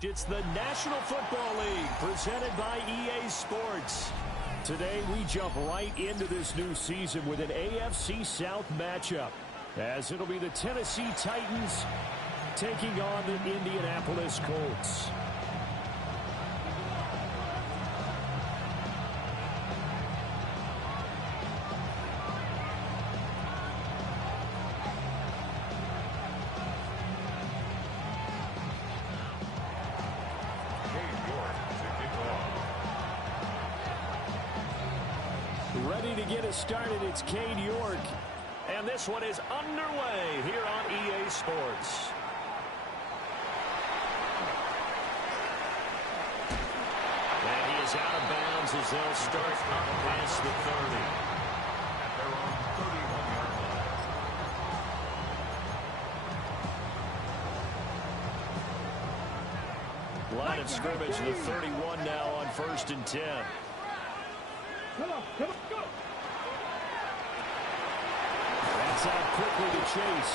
It's the National Football League presented by EA Sports. Today we jump right into this new season with an AFC South matchup, as it'll be the Tennessee Titans taking on the Indianapolis Colts. Ready to get us started, it's Cade York. And this one is underway here on EA Sports. And he is out of bounds as they'll start past the 30. They're on 31-yard line. Line of scrimmage, the 31 now on 1st and 10. Come on, go! That's out quickly to Chase.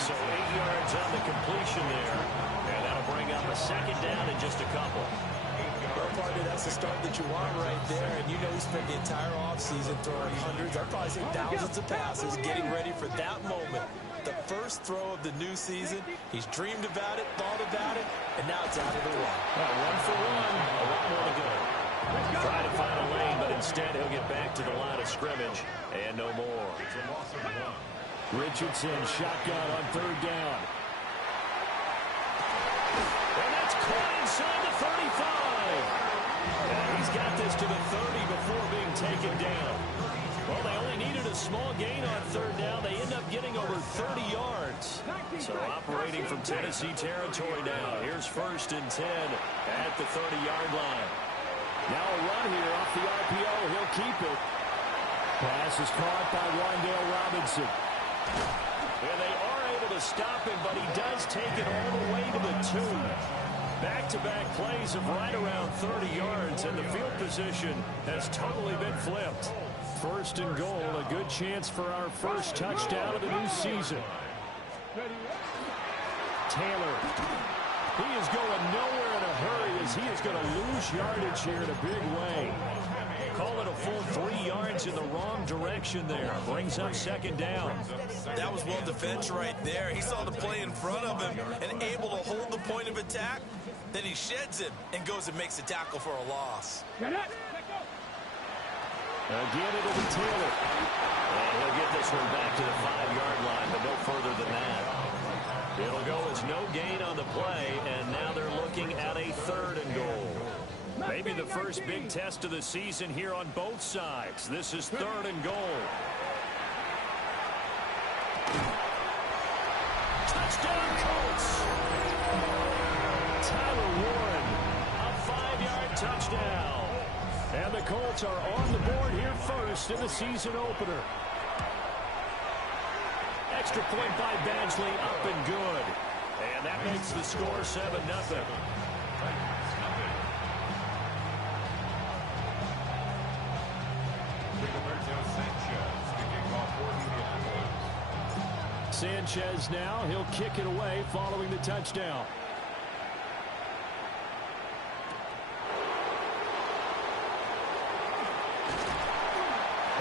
So 8 yards on the completion there. And that'll bring up a second down in just a couple. Well, partner, that's the start that you want right there. And you know he spent the entire offseason throwing hundreds, I'd probably say thousands of passes, getting ready for that moment. The first throw of the new season. He's dreamed about it, thought about it, and now it's out of the way. Well, 1 for 1, a lot more to go. Try to find a lane, but instead he'll get back to the line of scrimmage, and no more. Richardson, shotgun on 3rd down. And that's caught inside the 35. And he's got this to the 30 before being taken down. Well, they only needed a small gain on 3rd down. They end up getting over 30 yards. So operating from Tennessee territory now. Here's 1st and 10 at the 30-yard line. Now a run here off the RPO. He'll keep it. Pass is caught by Wan'Dale Robinson. And they are able to stop him, but he does take it all the way to the 2. Back-to-back plays of right around 30 yards, and the field position has totally been flipped. 1st and goal, a good chance for our first touchdown of the new season. Taylor. He is going nowhere in a hurry as he is going to lose yardage here in a big way. Call it a full 3 yards in the wrong direction there. Brings up 2nd down. That was well defended right there. He saw the play in front of him and able to hold the point of attack. Then he sheds it and goes and makes a tackle for a loss. Again, it'll be Taylor. And he'll get this one back to the 5-yard line, but no further than that. It'll go as no gain on the play, and now they're looking at a 3rd and goal. Maybe the first big test of the season here on both sides. This is 3rd and goal. Touchdown, Colts! Tyler Warren, a 5-yard touchdown. And the Colts are on the board here first in the season opener. Extra point by Badgley, up and good. And that makes the score 7-0. Sanchez now, he'll kick it away following the touchdown.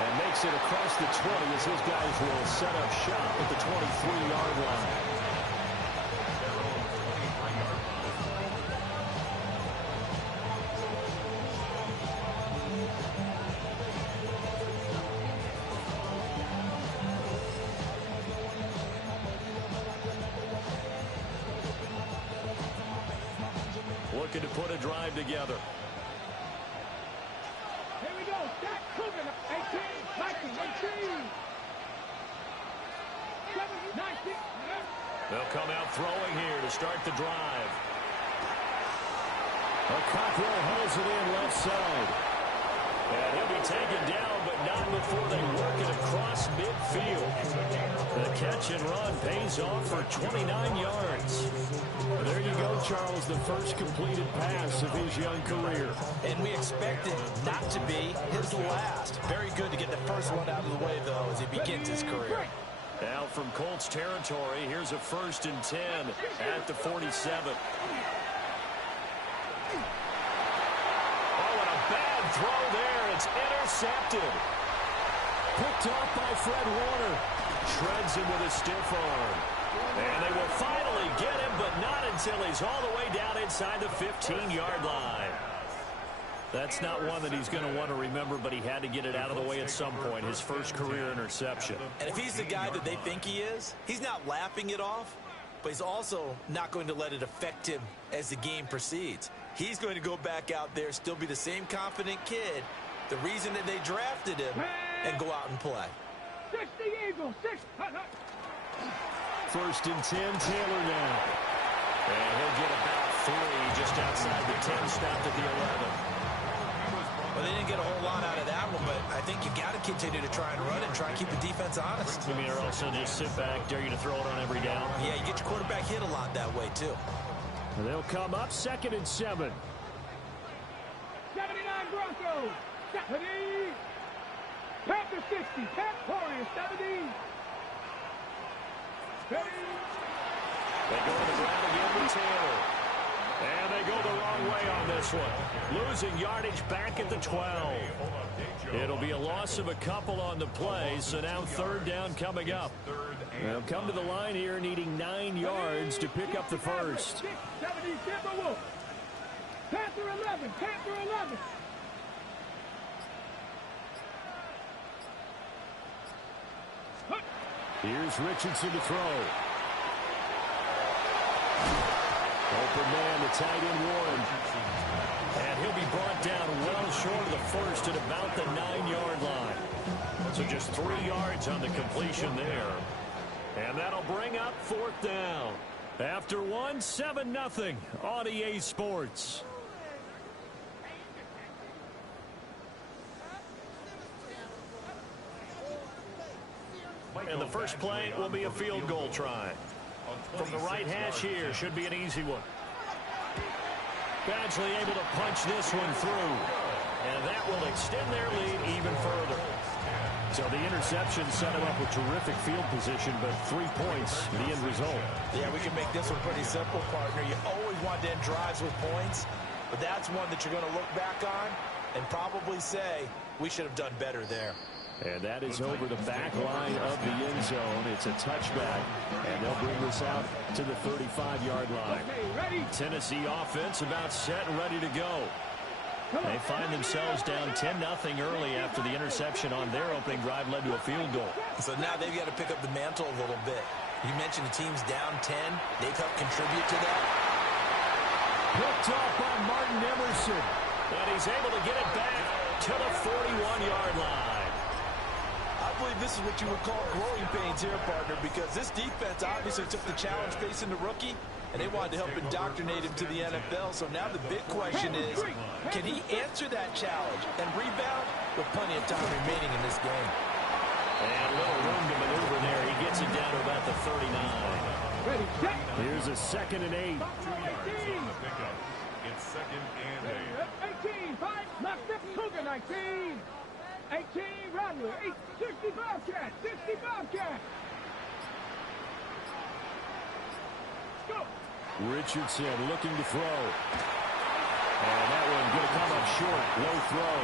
And makes it across the 20 as his guys will set up shop at the 23-yard line. Looking to put a drive together. Here we go. Stack Coogan. 18, 19, 18. 19. They'll come out throwing here to start the drive. Cockrell holds it in left side. And he'll be taken down, but not before they work it across midfield. The catch and run pays off for 29 yards. There you go, Charles, the first completed pass of his young career. And we expect it not to be his last. Very good to get the first one out of the way, though, as he begins his career. Now from Colts territory, here's a 1st and 10 at the 47. Oh, and a bad throw there. It's intercepted. Picked off by Fred Warner. Shreds him with a stiff arm. And they will finally get him, but not until he's all the way down inside the 15-yard line. That's not one that he's going to want to remember, but he had to get it out of the way at some point, his first career interception. And if he's the guy that they think he is, he's not laughing it off, but he's also not going to let it affect him as the game proceeds. He's going to go back out there, still be the same confident kid, the reason that they drafted him, and go out and play. 60 Eagles, 6. 1st and 10, Taylor now. And he'll get about 3 just outside the 10, stopped at the 11. Well, they didn't get a whole lot out of that one, but I think you got to continue to try and run and try and keep the defense honest. You mean, or also just sit back, dare you to throw it on every down? Yeah, you get your quarterback hit a lot that way, too. And they'll come up 2nd and 7. 79 Broncos. 70. Panther 60. Warriors 70. 30. They go to the ground again with Taylor. And they go the wrong way on this one. Losing yardage back at the 12. It'll be a loss of a couple on the play, so now 3rd down coming up. They'll come to the line here needing 9 yards to pick up the first. 70 Timberwolves. Panther 11. Panther 11. Here's Richardson to throw. Open man, the tight end Warren. And he'll be brought down well short of the first at about the 9-yard line. So just 3 yards on the completion there. And that'll bring up 4th down. After 1, 7-0 on EA Sports. And the first play will be a field goal try. From the right hash here, should be an easy one. Badgley able to punch this one through. And that will extend their lead even further. So the interception set him up with terrific field position, but 3 points, the end result. Yeah, we can make this one pretty simple, partner. You always want to end drives with points, but that's one that you're going to look back on and probably say, we should have done better there. And that is over the back line of the end zone. It's a touchback, and they'll bring this out to the 35-yard line. Tennessee offense about set and ready to go. They find themselves down 10-0 early after the interception on their opening drive led to a field goal. So now they've got to pick up the mantle a little bit. You mentioned the team's down 10. They've helped contribute to that. Picked off by Martin Emerson. And he's able to get it back to the 41-yard line. I believe this is what you would call growing pains here, partner, because this defense obviously took the challenge facing the rookie, and they wanted to help indoctrinate him to the NFL. So now the big question is, can he answer that challenge and rebound with plenty of time remaining in this game? And a little room to maneuver there. He gets it down to about the 39. Here's a 2nd and 8. It's 2nd and 8. 18, 5, knock 6, Cougar 19. 18, Rattler, 60 Bobcat, 60 Bobcat. Go. Richardson looking to throw. And that one going to come up short. Low throw.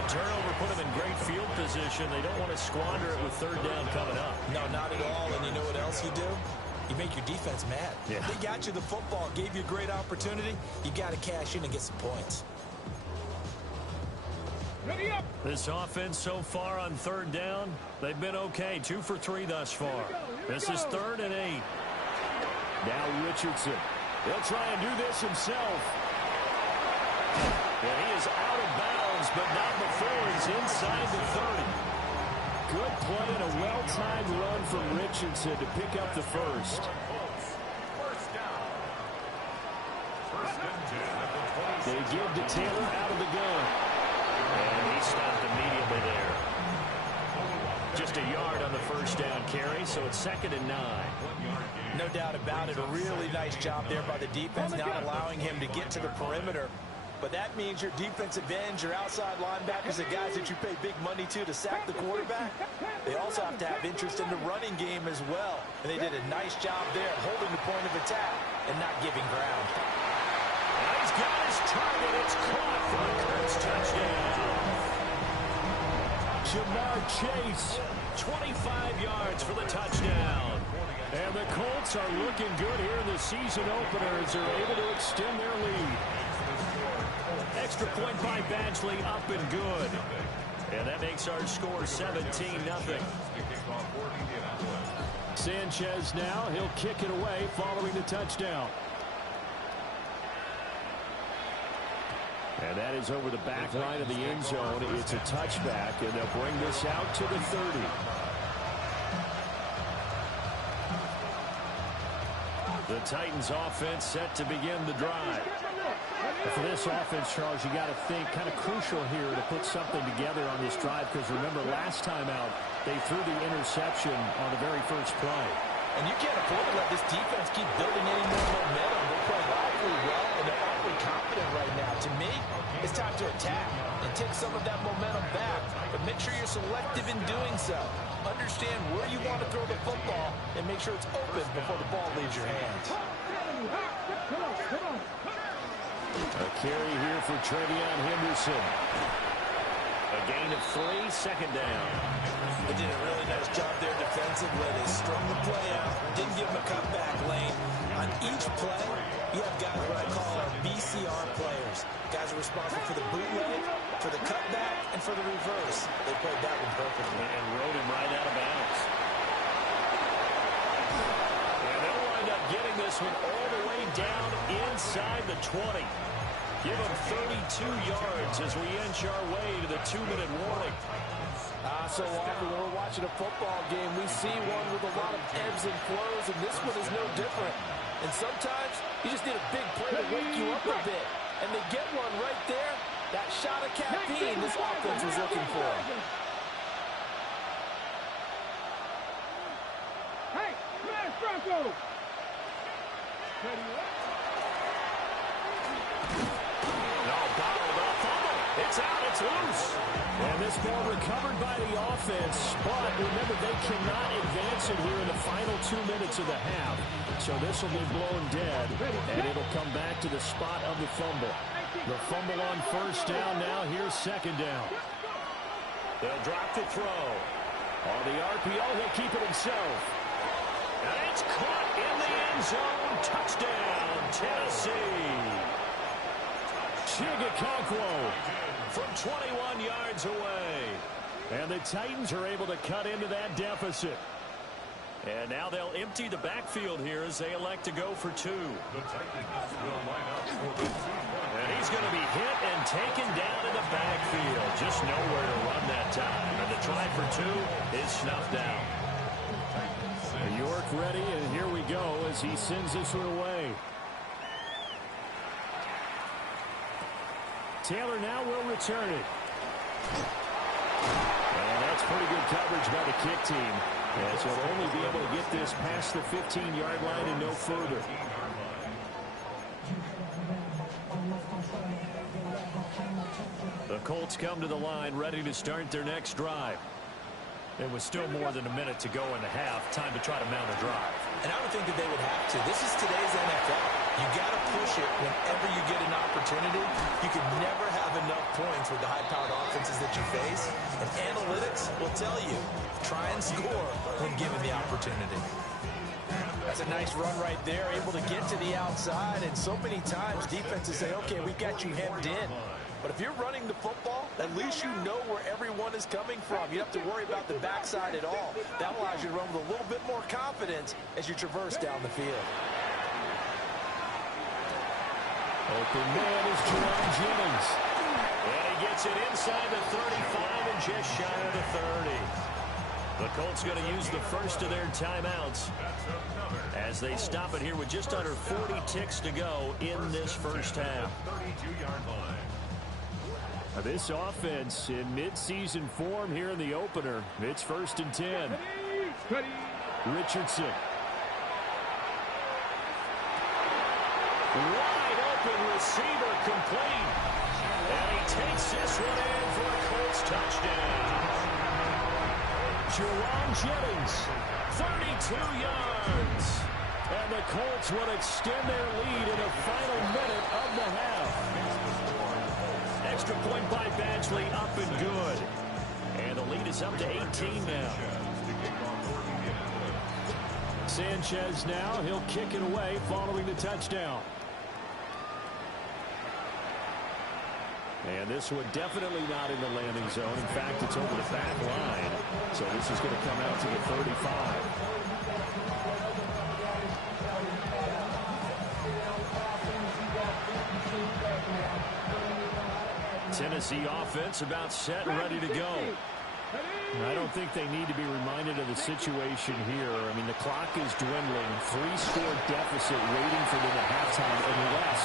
The turnover put them in great field position. They don't want to squander it with 3rd down coming up. No, not at all. And you know what else you do? You make your defense mad. Yeah. They got you the football, gave you a great opportunity. You got to cash in and get some points. Ready up. This offense so far on 3rd down, they've been okay. 2 for 3 thus far. This is 3rd and 8. Now Richardson. He'll try and do this himself. And he is out of bounds, but not before he's inside the 30. Good play and a well-timed run from Richardson to pick up the first. They give to Taylor out of the gun. And he stopped immediately there. Just a yard on the 1st down carry, so it's 2nd and 9. No doubt about it. A really nice job there by the defense, not allowing him to get to the perimeter. But that means your defensive ends, your outside linebackers, the guys that you pay big money to sack the quarterback, they also have to have interest in the running game as well. And they did a nice job there holding the point of attack and not giving ground. He's got his target. It's caught for a Kurtz touchdown. Jamar Chase, 25 yards for the touchdown. And the Colts are looking good here in the season opener as they're able to extend their lead. Extra point by Badgley, up and good. And that makes our score 17-0. Sanchez now, he'll kick it away following the touchdown. And that is over the back line of the end zone. It's a touchback, and they'll bring this out to the 30. The Titans offense set to begin the drive. For this offense, Charles, you got to think kind of crucial here to put something together on this drive, because remember last time out they threw the interception on the very first play. And you can't afford to let this defense keep building any more momentum. They're playing awfully well, and they're awfully confident right now. To me, it's time to attack and take some of that momentum back, but make sure you're selective in doing so. Understand where you want to throw the football and make sure it's open before the ball leaves your hands. A carry here for Trevion Henderson. A gain of 3, second down. They did a really nice job there defensively. They strung the play out, didn't give them a cutback lane. On each play, you have guys what I call our BCR players. Guys are responsible for the bootleg, for the cutback, and for the reverse. They played that one perfectly. And rode him right out of bounds. And they'll wind up getting this one all the way down inside the 20. Give them 32 yards as we inch our way to the 2-minute warning. So often when we're watching a football game, we see one with a lot of ebbs and flows, and this one is no different. And sometimes you just need a big play to wake you up a bit. And they get one right there. That shot of caffeine this offense was looking for. Hey, smash Bronco! It's out, it's loose. And this ball recovered by the offense, but remember they cannot advance it here in the final 2 minutes of the half. So this will be blown dead, and it'll come back to the spot of the fumble. The fumble on first down now. Here's second down. They'll drop the throw. On the RPO, he'll keep it himself. And it's caught in the end zone. Touchdown, Tennessee. Chigakonkwo from 21 yards away. And the Titans are able to cut into that deficit. And now they'll empty the backfield here as they elect to go for 2. And he's going to be hit and taken down in the backfield. Just nowhere to run that time. And the try for 2 is snuffed out. York ready, and here we go as he sends this one away. Taylor now will return it. And that's pretty good coverage by the kick team, as he'll only be able to get this past the 15-yard line and no further. The Colts come to the line ready to start their next drive. There was still more than a minute to go in the half. Time to try to mount a drive. And I would think that they would have to. This is today's NFL. You got to push it whenever you get an opportunity. You can never have enough points with the high-powered offenses that you face. And analytics will tell you, try and score when given the opportunity. That's a nice run right there, able to get to the outside. And so many times defenses say, okay, we got you hemmed in. But if you're running the football, at least you know where everyone is coming from. You don't have to worry about the backside at all. That allows you to run with a little bit more confidence as you traverse down the field. Open man is Jerome Jennings. And he gets it inside the 35 and just shy of the 30. The Colts going to use the first of their timeouts as they stop it here with just under 40 ticks to go in this first half. This offense in midseason form here in the opener. It's 1st and 10. Richardson. Wide open receiver complete. And he takes this one in for a Colts touchdown. Jerome Jennings, 32 yards. and the Colts will extend their lead in the final minute of the half. Extra point by Badgley, up and good. And the lead is up to 18 now. Sanchez now, he'll kick it away following the touchdown. And this one definitely not in the landing zone. In fact, it's over the back line. So this is going to come out to the 35. Tennessee offense about set and ready to go. I don't think they need to be reminded of the situation here. I mean, the clock is dwindling. 3-score deficit waiting for them at halftime unless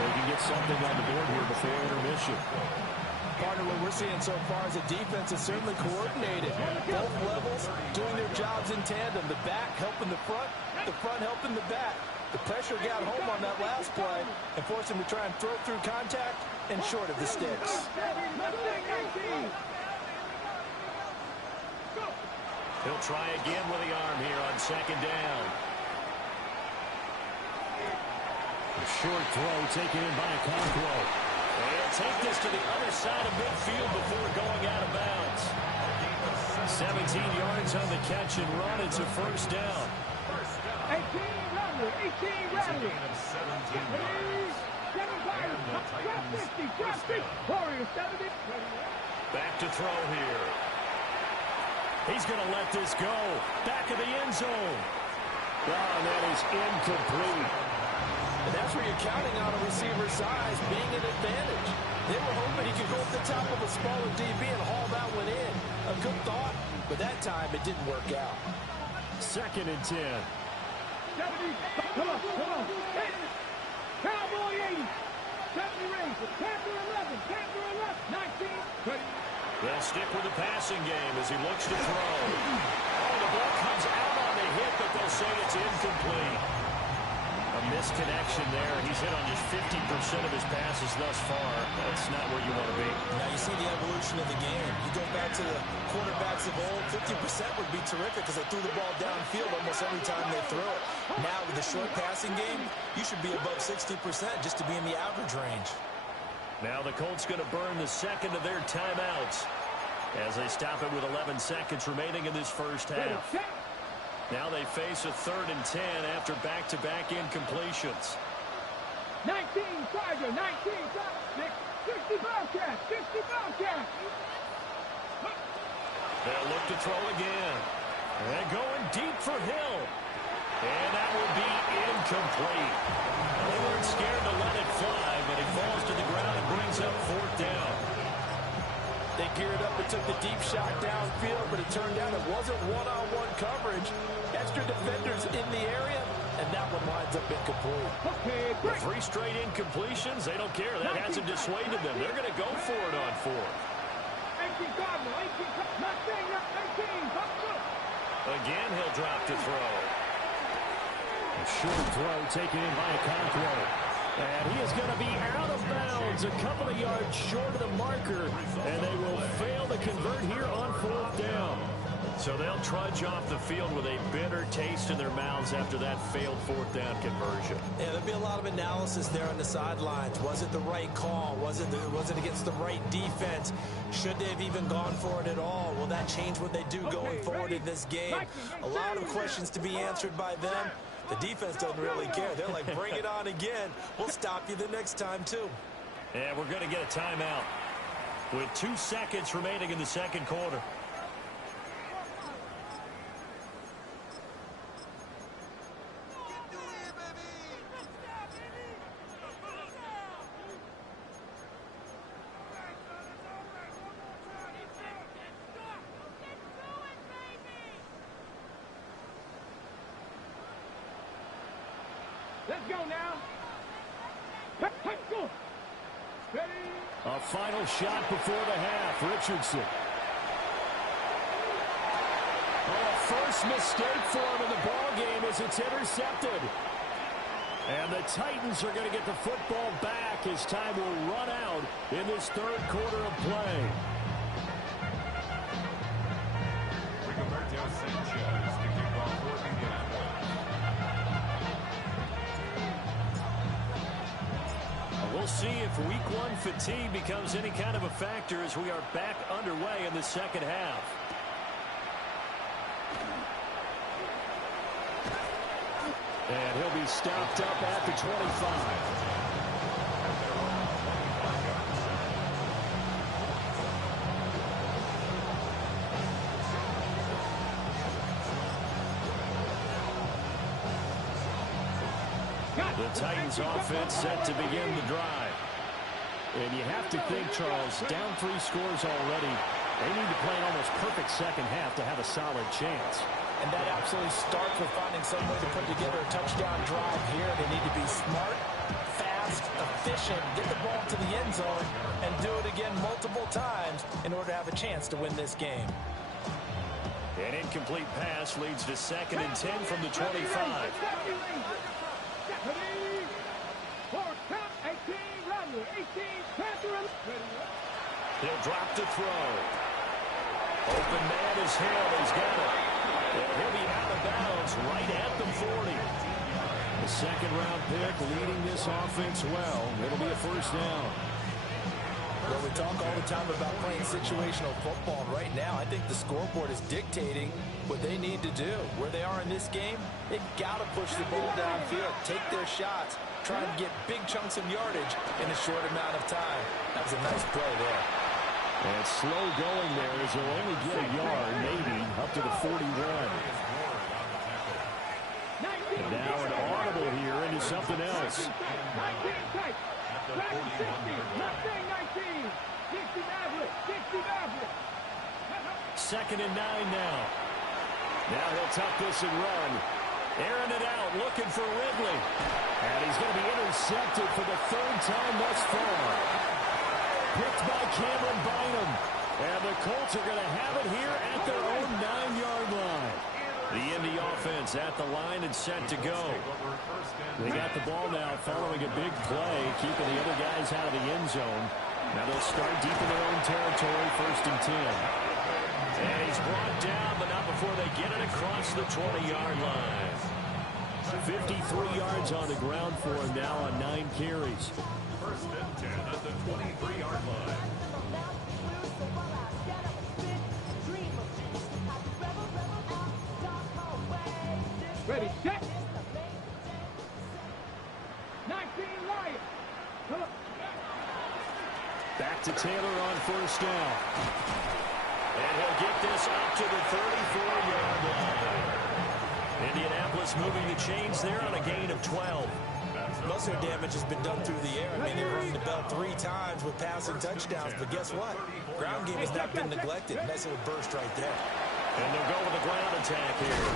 they can get something on the board here before intermission. Partner, what we're seeing so far is a defense is certainly coordinated. Both levels doing their jobs in tandem. The back helping the front helping the back. The pressure got home on that last play and forced him to try and throw through contact and short of the sticks. He'll try again with the arm here on second down. A short throw taken in by Conquo. He'll take this to the other side of midfield before going out of bounds. 17 yards on the catch and run. It's a first down. 18 Rattler, 18 Rattler. 50, Warriors 70. Back to throw here. He's going to let this go. Back of the end zone. Oh, and that is incomplete. And that's where you're counting on a receiver's size being an advantage. They were hoping he could go up the top of a smaller DB and haul that one in. A good thought, but that time it didn't work out. 2nd and 10. 70. Come on. Cowboy 80. 70 Rangers. Panther 11. Panther 11. 19. 20. They'll stick with the passing game as he looks to throw. Oh, the ball comes out on the hit, but they'll say it's incomplete. A misconnection there. He's hit on just 50% of his passes thus far. That's not where you want to be. Now you see the evolution of the game. You go back to the quarterbacks of old, 50% would be terrific because they threw the ball downfield almost every time they threw it. Now with the short passing game, you should be above 60% just to be in the average range. Now the Colts going to burn the second of their timeouts as they stop it with 11 seconds remaining in this first half. Now they face a 3rd and 10 after back-to-back incompletions. 19 Tiger, 19 Tiger, 60 Bobcats, 60 Bobcats. They'll look to throw again. And going deep for Hill. And that will be incomplete. They weren't scared to let it fly, but he falls to the ground and brings up 4th down. They geared up and took the deep shot downfield, but it turned out it wasn't one-on-one coverage. Extra defenders in the area, and that one winds up incomplete. The 3 straight incompletions, they don't care. That hasn't dissuaded them. They're going to go for it on 4th. 18 Cardinal, 18 Again, he'll drop to throw. A short throw taken in by Conquo. And he is going to be out of bounds a couple of yards short of the marker. And they will fail to convert here on 4th down. So they'll trudge off the field with a bitter taste in their mouths after that failed 4th down conversion. Yeah, there'll be a lot of analysis there on the sidelines. Was it the right call? Was it against the right defense? Should they have even gone for it at all? Will that change what they do going forward in this game? A lot of questions to be answered by them. The defense doesn't really care. They're like, bring it on again. We'll stop you the next time, too. And we're going to get a timeout with 2 seconds remaining in the second quarter. Let's go now. Go. Ready. A final shot before the half. Richardson. Oh, a first mistake for him in the ball game as it's intercepted. And the Titans are going to get the football back as time will run out in this third quarter of play. We'll see if week one fatigue becomes any kind of a factor as we are back underway in the second half. And he'll be stopped up at the 25. The Titans offense set to begin the drive. And you have to think, Charles, down 3 scores already. They need to play an almost perfect second half to have a solid chance. And that absolutely starts with finding some way to put together a touchdown drive here. They need to be smart, fast, efficient, get the ball to the end zone, and do it again multiple times in order to have a chance to win this game. An incomplete pass leads to 2nd and 10 from the 25. He'll drop to throw. Open man is Hill. He's got it. And he'll be out of bounds right at the 40. The second-round pick leading this offense well. It'll be a first down. Well, we talk all the time about playing situational football. Right now, I think the scoreboard is dictating what they need to do. Where they are in this game, they've got to push the ball downfield, take their shots, try and get big chunks of yardage in a short amount of time. That was a nice play there. And slow going there as they'll only get a yard, maybe, up to the 41. And now an audible here into something else. 2nd and 9 now. Now he'll tuck this and run. Airing it out, looking for Ridley. And he's going to be intercepted for the 3rd time thus far. Picked by Cameron Bynum. And the Colts are going to have it here at their own 9-yard line. The Indy offense at the line and set to go. They got the ball now following a big play, keeping the other guys out of the end zone. Now they'll start deep in their own territory, 1st and 10. And he's brought down, but not before they get it across the 20-yard line. 53 yards on the ground for him now on 9 carries. 1st and 10 at the 23-yard line. Ready, set. 19 Lions. Back to Taylor on 1st down. And he'll get this up to the 34-yard line. Indianapolis moving the chains there on a gain of 12. Most of their damage has been done through the air. I mean, they've rung the bell 3 times with passing touchdowns, but guess what? Ground game has not been neglected. Nice little burst right there. And they'll go with the ground attack here.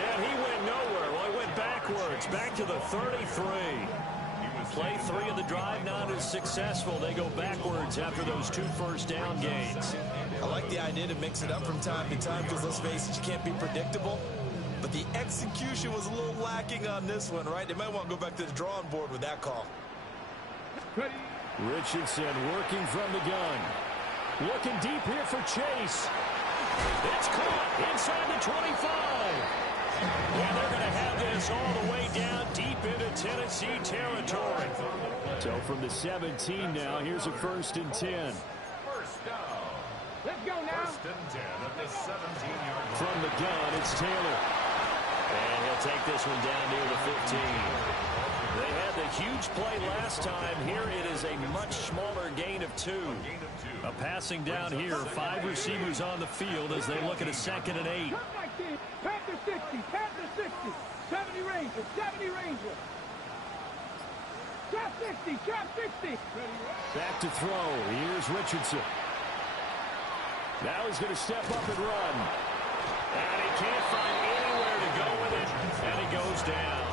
And he went nowhere. Well, he went backwards, back to the 33. Play 3 of the drive not as successful. They go backwards after those 2 first down gains. I like the idea to mix it up from time to time because, let's face it, you can't be predictable. But the execution was a little lacking on this one, right? They might want to go back to the drawing board with that call. Richardson working from the gun. Looking deep here for Chase. It's caught inside the 25. And they're going to have this all the way down deep into Tennessee territory. So from the 17 now, here's a 1st and 10. First down. Let's go now. 1st and 10 at the 17-yard line. From the gun, it's Taylor. And he'll take this one down near the 15. They had the huge play last time. Here it is a much smaller gain of 2. A passing down here. 5 receivers on the field as they look at a 2nd and 8. Panther 60, Panther 60, 70 Ranger, 70 Ranger. Trap 60, trap 60. Back to throw. Here's Richardson. Now he's going to step up and run. And he can't find anywhere to go with it. And he goes down.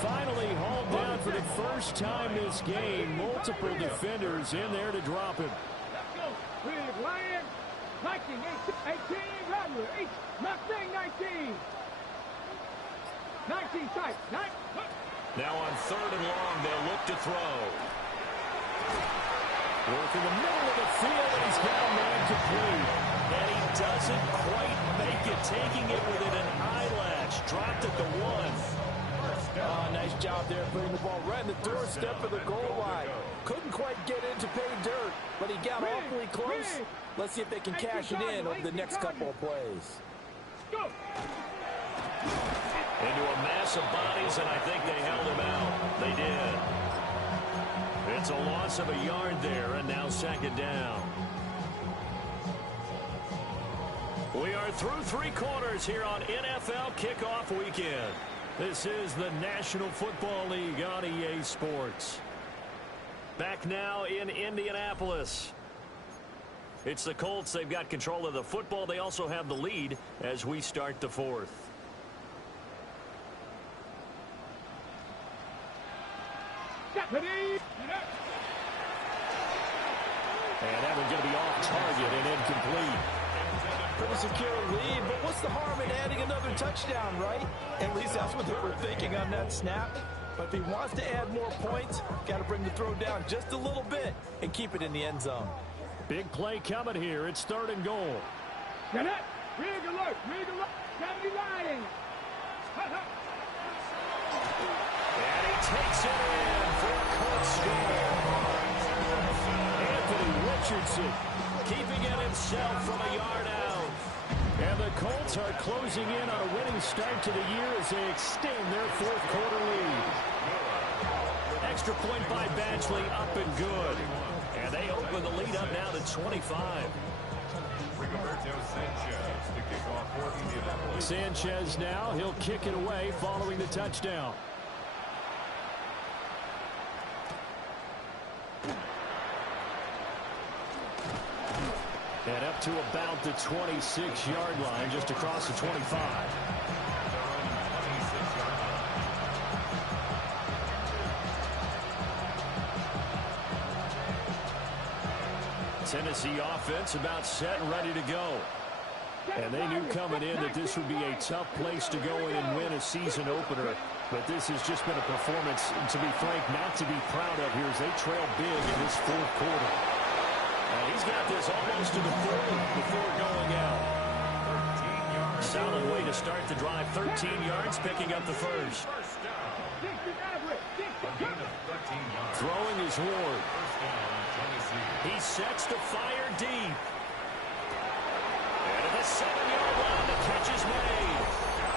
Finally hauled down for the first time this game. Multiple defenders in there to drop him. Let's go. With Lion, Viking, 18, Rattler, Mustang 19. 19 tight. Now on 3rd and long, they'll look to throw. Work in the middle of the field, and he's got a man complete. And he doesn't quite make it, taking it within an eyelash. Dropped at the 1. Oh, nice job there putting the ball right in the doorstep of the goal line. Couldn't quite get into pay dirt, but he got awfully close. Let's see if they can cash it in over the next couple of plays. Go! Into a mass of bodies, and I think they held him out. They did. It's a loss of a yard there, and now 2nd down. We are through 3 quarters here on NFL Kickoff Weekend. This is the National Football League on EA Sports. Back now in Indianapolis. It's the Colts. They've got control of the football. They also have the lead as we start the 4th. And that one's going to be off target and incomplete. Pretty secure lead, but what's the harm in adding another touchdown, right? At least that's what they were thinking on that snap. But if he wants to add more points, got to bring the throw down just a little bit and keep it in the end zone. Big play coming here. It's 3rd and goal. Get it! Rig alert! Rig alert! 70 line! And he takes it in for a Colts score. Anthony Richardson Keeping it himself from a yard out. And the Colts are closing in on a winning start to the year as they extend their 4th quarter lead. Extra point by Badgley, up and good. And they open the lead up now to 25. Sanchez now, he'll kick it away following the touchdown. And up to about the 26-yard line, just across the 25. Tennessee offense about set and ready to go. And they knew coming in that this would be a tough place to go in and win a season opener. But this has just been a performance, to be frank, not to be proud of here as they trail big in this 4th quarter. And he's got this almost to the 40 before going out. Solid way to start the drive. 13 yards, picking up the first. Throwing is Ward. He sets to fire deep. And at the 7-yard line, the catch is made.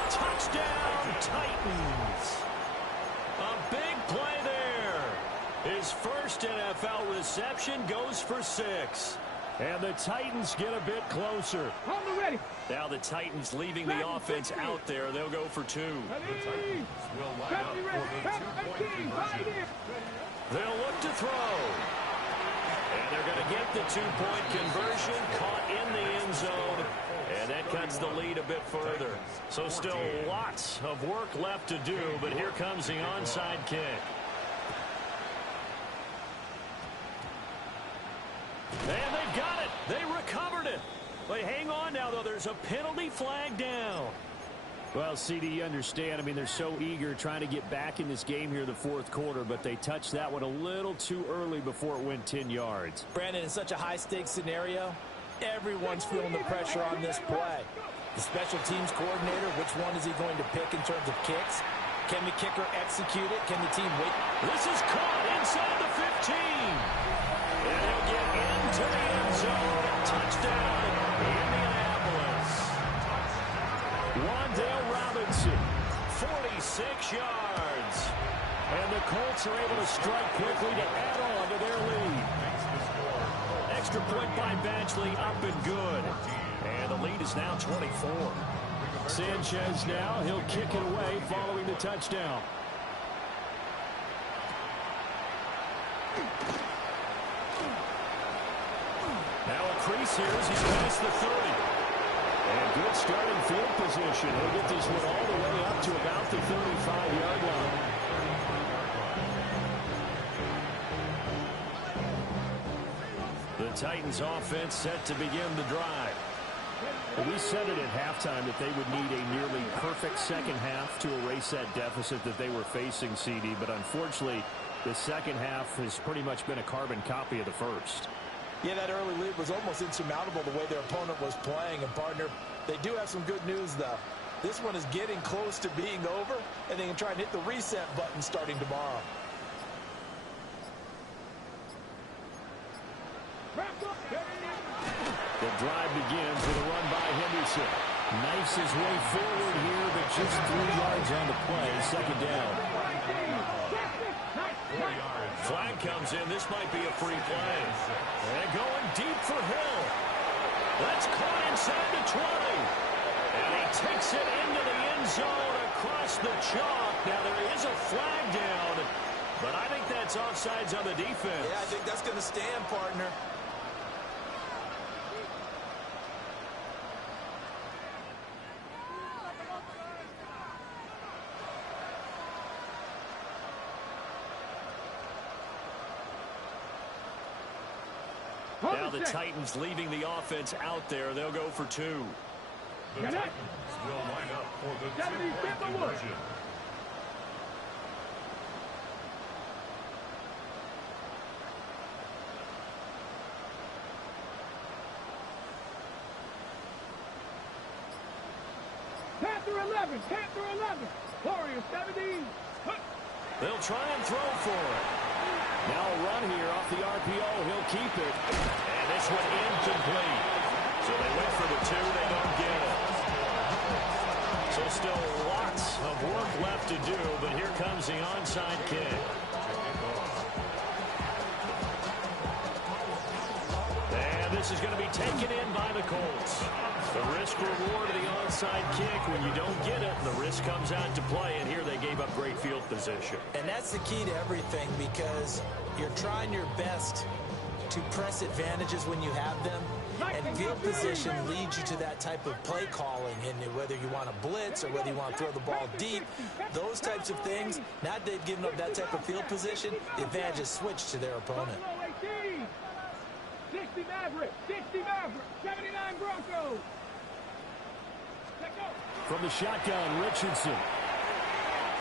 Touchdown, Titans. A big play there. His first NFL reception goes for 6. And the Titans get a bit closer. Ready. Now the Titans leaving the offense out there. They'll go for 2. They'll look to throw. And they're going to get the 2-point conversion, caught in the end zone. And that cuts the lead a bit further. So still lots of work left to do, but here comes the onside kick. And they've got it. They recovered it. But hang on now, though. There's a penalty flag down. Well, CD, you understand. I mean, they're so eager trying to get back in this game here in the 4th quarter, but they touched that one a little too early before it went 10 yards. Brandon, in such a high-stakes scenario, everyone's feeling the pressure on this play. The special teams coordinator, which one is he going to pick in terms of kicks? Can the kicker execute it? Can the team wait? This is caught inside the 15. And he'll get into the end zone. Touchdown, Indianapolis. Wandale Robinson, 46 yards. And the Colts are able to strike quickly to add on to their lead. Extra point by Badgley, up and good. And the lead is now 24. Sanchez now, he'll kick it away following the touchdown. Now a crease here as he's past the 30. And good starting field position. He'll get this one all the way up to about the 35-yard line. The Titans offense set to begin the drive. Well, we said it at halftime that they would need a nearly perfect second half to erase that deficit that they were facing, CD. But unfortunately, the second half has pretty much been a carbon copy of the first. Yeah, that early lead was almost insurmountable the way their opponent was playing. And, partner, they do have some good news, though. This one is getting close to being over, and they can try and hit the reset button starting tomorrow. The drive begins with a run by Henderson. Knifes his way forward here, but just 3 yards on the play. Second down. Flag comes in. This might be a free play. And going deep for Hill. That's caught inside the 20. And he takes it into the end zone across the chalk. Now there is a flag down, but I think that's offsides on the defense. Yeah, I think that's going to stand, partner. Now the Titans leaving the offense out there. They'll go for 2. The Titans will line up for the 2-point conversion. Panther 11, Panther 11. Warriors 17. They'll try and throw for it. Now a run here off the RPO. He'll keep it. And this one incomplete. So they went for the 2. They don't get it. So still lots of work left to do, but here comes the onside kick. And this is going to be taken in by the Colts. The risk-reward of the onside kick. When you don't get it, the risk comes out to play, and here they gave up great field position. And that's the key to everything, because you're trying your best to press advantages when you have them, and field position leads you to that type of play calling. And whether you want to blitz or whether you want to throw the ball deep, those types of things, now that they've given up that type of field position, the advantage is switched to their opponent. 60 Maverick, 79 Broncos. From the shotgun, Richardson.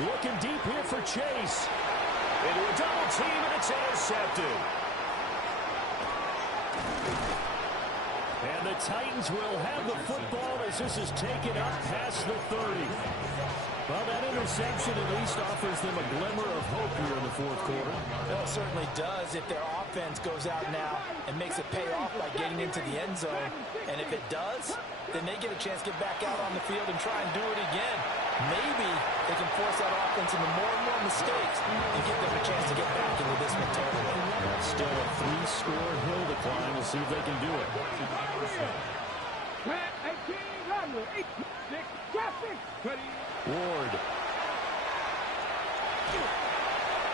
Looking deep here for Chase. Into a double team, and it's intercepted. And the Titans will have the football as this is taken up past the 30. Well, that interception at least offers them a glimmer of hope here in the fourth quarter. Well, it certainly does if their offense goes out now and makes it pay off by getting into the end zone. And if it does, then they get a chance to get back out on the field and try and do it again. Maybe they can force that offense into more and more mistakes and give them a chance to get back into this one totally. Still a 3-score hill to climb. We'll see if they can do it. 18, Runway, 8, 6, traffic. Ward.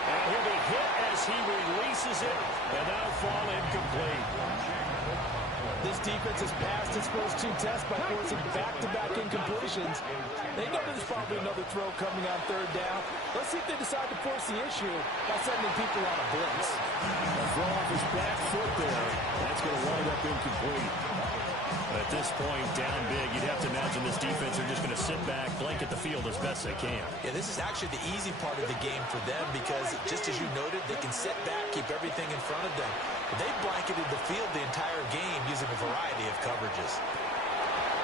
And he'll be hit as he releases it, and that'll fall incomplete. This defense has passed its first 2 tests by forcing back-to-back incompletions. They know there's probably another throw coming on 3rd down. Let's see if they decide to force the issue by sending people on a blitz. A throw off his back foot there. That's going to wind up incomplete. At this point, down big, you'd have to imagine this defense are just going to sit back, blanket the field as best they can. Yeah, this is actually the easy part of the game for them because, just as you noted, they can sit back, keep everything in front of them. But they've blanketed the field the entire game using a variety of coverages.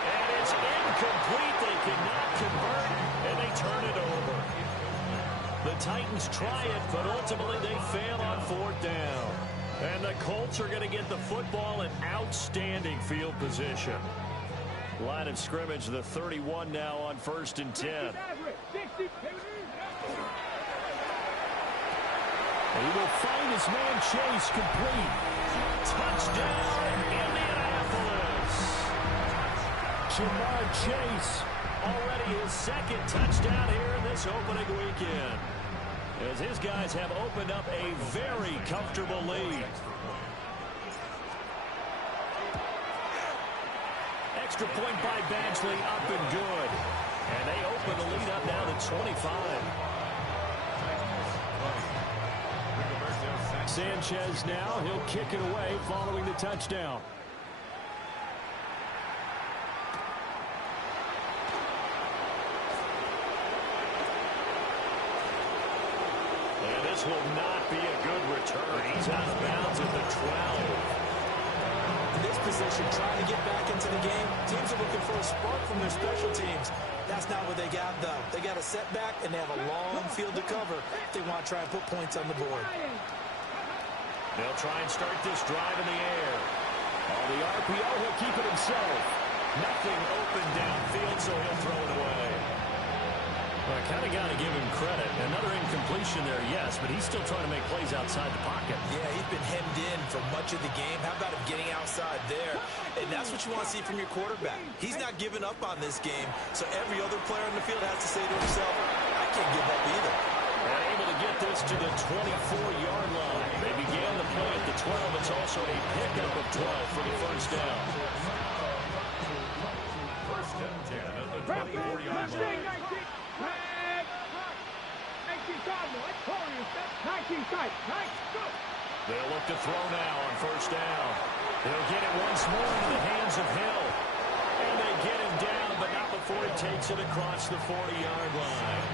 And it's incomplete. They cannot convert, and they turn it over. The Titans try it, but ultimately they fail on 4th down. And the Colts are going to get the football in outstanding field position. Line of scrimmage, the 31 now on 1st and 10. And he will find his man Chase complete. Touchdown, Indianapolis. Jamar Chase. Already his 2nd touchdown here in this opening weekend, as his guys have opened up a very comfortable lead. Extra point by Badgley, up and good. And they open the lead up now to 25. Sanchez now, he'll kick it away following the touchdown. And this will not be a good return. He's out of bounds at the 12. In this position, trying to get back into the game, teams are looking for a spark from their special teams. That's not what they got, though. They got a setback, and they have a long field to cover if they want to try and put points on the board. They'll try and start this drive in the air. On the RPO, he'll keep it himself. Nothing open downfield, so he'll throw it away. Well, I kind of got to give him credit. Another incompletion there, yes, but he's still trying to make plays outside the pocket. Yeah, he's been hemmed in for much of the game. How about him getting outside there? And that's what you want to see from your quarterback. He's not giving up on this game, so every other player on the field has to say to himself, I can't give up either. And able to get this to the 24-yard line. They began the play at the 12. It's also a pickup of 12 for the first down. First and 10 at the 24-yard line. 19 sight. Nice. Go. They'll look to throw now on first down. They'll get it once more into the hands of Hill. And they get him down, but not before he takes it across the 40-yard line.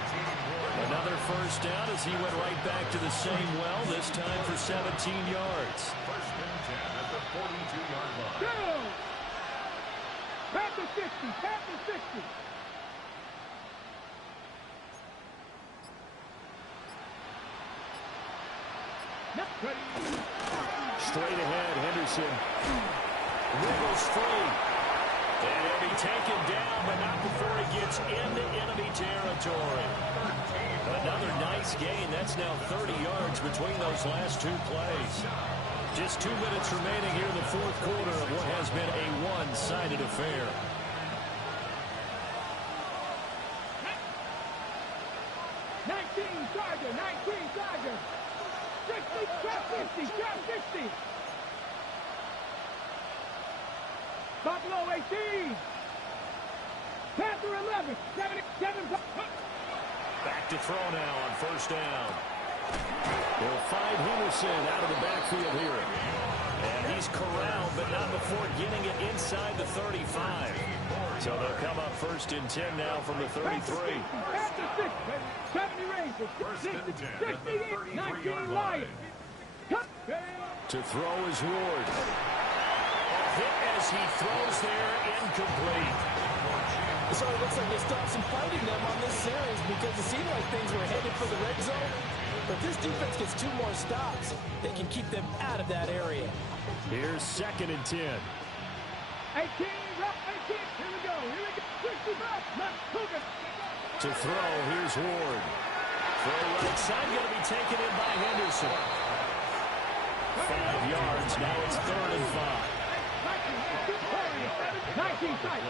Another first down as he went right back to the same well, this time for 17 yards. First and 10 at the 42-yard line. Go. Pat the 60. Pat the 60. Straight ahead, Henderson wiggles free. And he'll be taken down, but not before he gets into enemy territory. Another nice gain. That's now 30 yards between those last two plays. Just 2 minutes remaining here in the fourth quarter of what has been a one-sided affair. Charger, 19 Charger. 60, trap 50, trap 60. Buffalo 18. Panther 11, 77. Back to throw now on first down. They'll find Henderson out of the backfield here. And he's corralled, but not before getting it inside the 35. So they'll come up first and 10 now from the 33. 70 Rangers, 60, 19 Lions. To throw is Ward. A hit as he throws there, incomplete. So it looks like they stopped some fighting them on this series because it seemed like things were headed for the red zone. But this defense gets 2 more stops. They can keep them out of that area. Here's second and 10. 18, rough 18. Here we go. 65, left, Coogan. To throw, here's Ward. Throw right side, going to be taken in by Henderson. 5 yards, now it's 3rd and 5. 19 sight.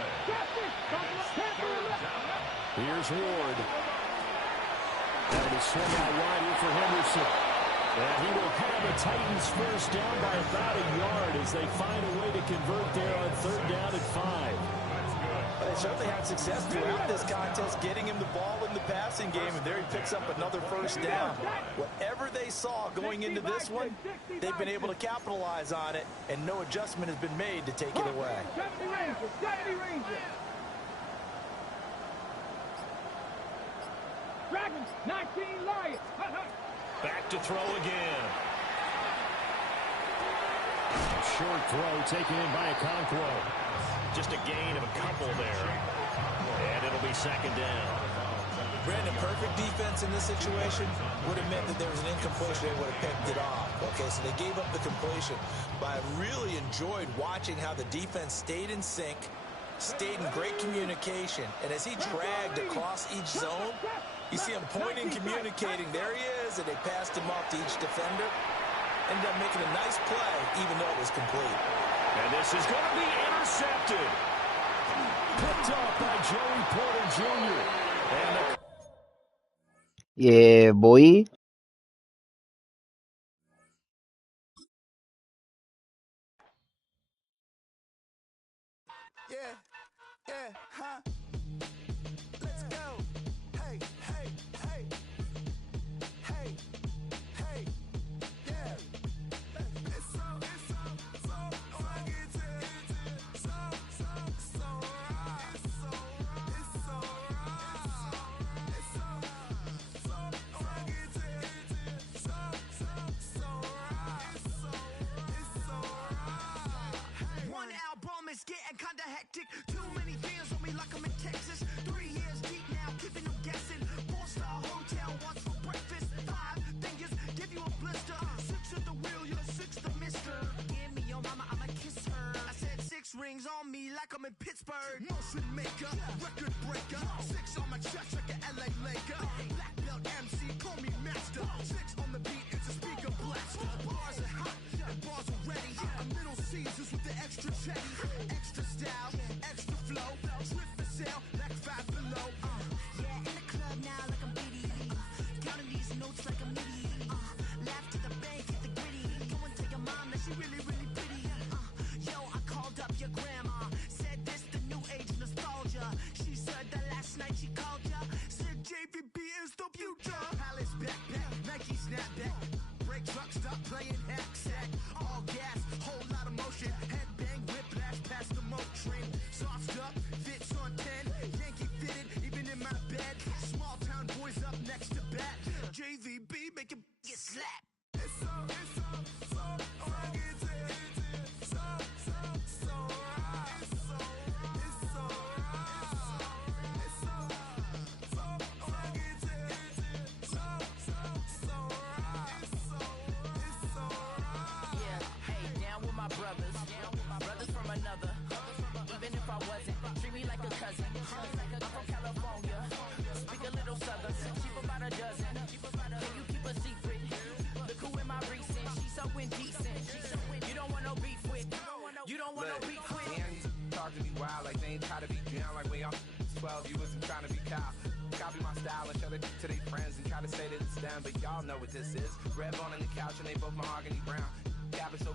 Here's Ward. That'll be swung out wide here for Henderson. And he will have the Titans first down by about a yard as they find a way to convert there on 3rd down at 5. They certainly had success throughout this contest, getting him the ball in the passing game, and there he picks up another first down. Whatever they saw going into this one, they've been able to capitalize on it, and no adjustment has been made to take it away. 70 Rangers, 70 Rangers. Dragons, 19 Lions. Back to throw again. Short throw taken in by Okonkwo. Just a gain of a couple there. And it'll be second down. Brandon, perfect defense in this situation would have meant that there was an incompletion. They would have picked it off. Okay, so they gave up the completion. But I really enjoyed watching how the defense stayed in sync, stayed in great communication. And as he dragged across each zone, you see him pointing, communicating. There he is, and they passed him off to each defender. Ended up making a nice play, even though it was complete. And this is going to be intercepted. Picked off by Joey Porter Jr. And Yeah, boy. Let's go. Hey, hey, hey. Hey, hey, yeah. It's so fucking so right. It's so right. It's so fucking hectic. Too many fans on me like I'm in Texas. 3 years deep now, keeping them guessing. 4-star hotel, what's for breakfast? 5 fingers, give you a blister. 6 at the wheel, you're 6 the mister. Give me your mama, I'ma kiss her. I said 6 rings on me like I'm in Pittsburgh. Motion maker, record breaker. 6 on my chest like an LA Laker. Black belt MC, call me master. 6 on the beat, it's a speaker blaster. Bars are hot, and bars are ready. I'm Little Caesars with the extra chetty. Extra style, extra flow. Swift for sale, like 5 below. Yeah, in the club now like I'm BD. Counting these notes like a MIDI. Laugh to the bank, hit the gritty. Go and tell your mom that she really, really pretty. Yo, I called up your grandma. Said this the new age nostalgia. She said that last night she called ya. Said JVB is the future. Palace backpack, Nike snapback. Break truck, stop playing hack sack. All gas, whole lot of motion. Headbang, whiplash, past the moat train. Soft up, fits on 10. Yankee fitted, even in my bed. Small town boys up next to bat. JVB make it get slapped. It's so rugged. So right. It's so right. It's so rugged. It's so right. Yeah, hey, down with my brothers. Brothers from another. Even if I wasn't, treat me like a cousin. I'm from California. Speak a little southern. Cheap about a dozen. Can you keep a secret? Look who in my recent. She's so indecent. You don't want no beef with. You don't want no beef with. Man, you talk to me wild like they ain't try to be down like when y'all 12, you wasn't trying to be Kyle. Copy my style and show it to their friends and try to say that it's them, but y'all know what this is. Red bone on the couch and they both mahogany brown. Cabin so